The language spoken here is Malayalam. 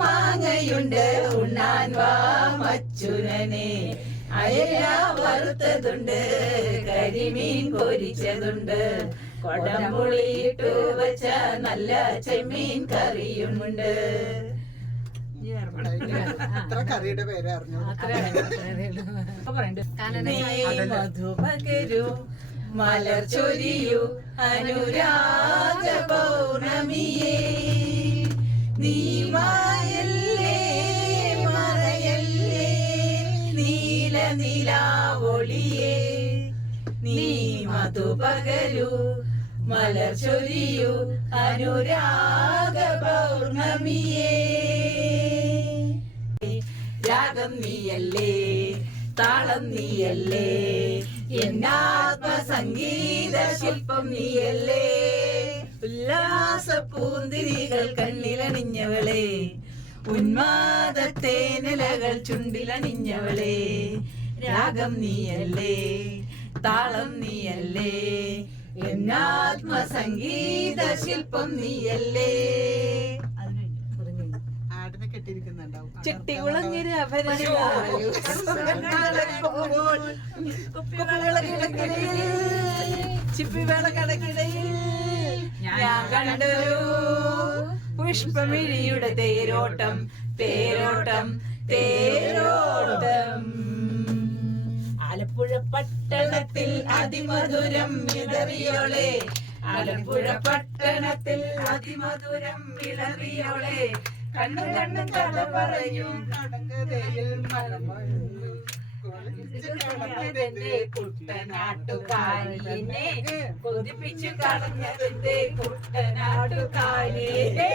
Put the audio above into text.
മാങ്ങയുണ്ട് ഉണ്ണാൻ വാ മച്ചുനനെ. അയല വറുത്തതുണ്ട്, കരിമീൻ പൊരിച്ചതുണ്ട്, കൊടംപുളിയിട്ടു വെച്ച നല്ല ചെമ്മീൻ കറിയുമുണ്ട്. കറിയുടെ പേര് അറിഞ്ഞു. മധുപകരു മലർ ചൊരിയു അനുരാഗ പൗർണമിയേ. നീ മായല്ലേ മറയല്ലേ നീല നിലാവൊളിയേ. നീ മധുപകരു മലർ ചൊരിയു അനുരാഗ പൗർണമിയേ. രാഗം നീയല്ലേ, താളം നീയല്ലേ, എന്നാത്മസംഗീത ശില്പം നീയല്ലേ. ഉല്ലാസ പൂന്തിരികൾ കണ്ണിലണിഞ്ഞവളെ, ഉന്മാദത്തേനിലകൾ ചുണ്ടിലണിഞ്ഞവളെ. രാഗം നീയല്ലേ, താളം നീയല്ലേ, എന്നാത്മസംഗീത ശില്പം നീയല്ലേ. ചിട്ടികുളങ്ങര ചിപ്പിവിളക്കിടയിൽ ഞാൻ കണ്ടൊരു പുഷ്പമിഴിയുടെ തേരോട്ടം, തേരോട്ടം, തേരോട്ടം. ആലപ്പുഴ പട്ടണത്തിൽ അതിമധുരം വിളറിയോളെ, ആലപ്പുഴ പട്ടണത്തിൽ അതിമധുരം വിളറിയോളെ. കണ്ണും കണ്ണും കഥ പറഞ്ഞു കടങ്കരയിൽ കുട്ടനാട്ടുകാരിനെ കൊതിപ്പിച്ചു കളഞ്ഞതിന്റെ കുട്ടനാട്ടുകാരിയെ.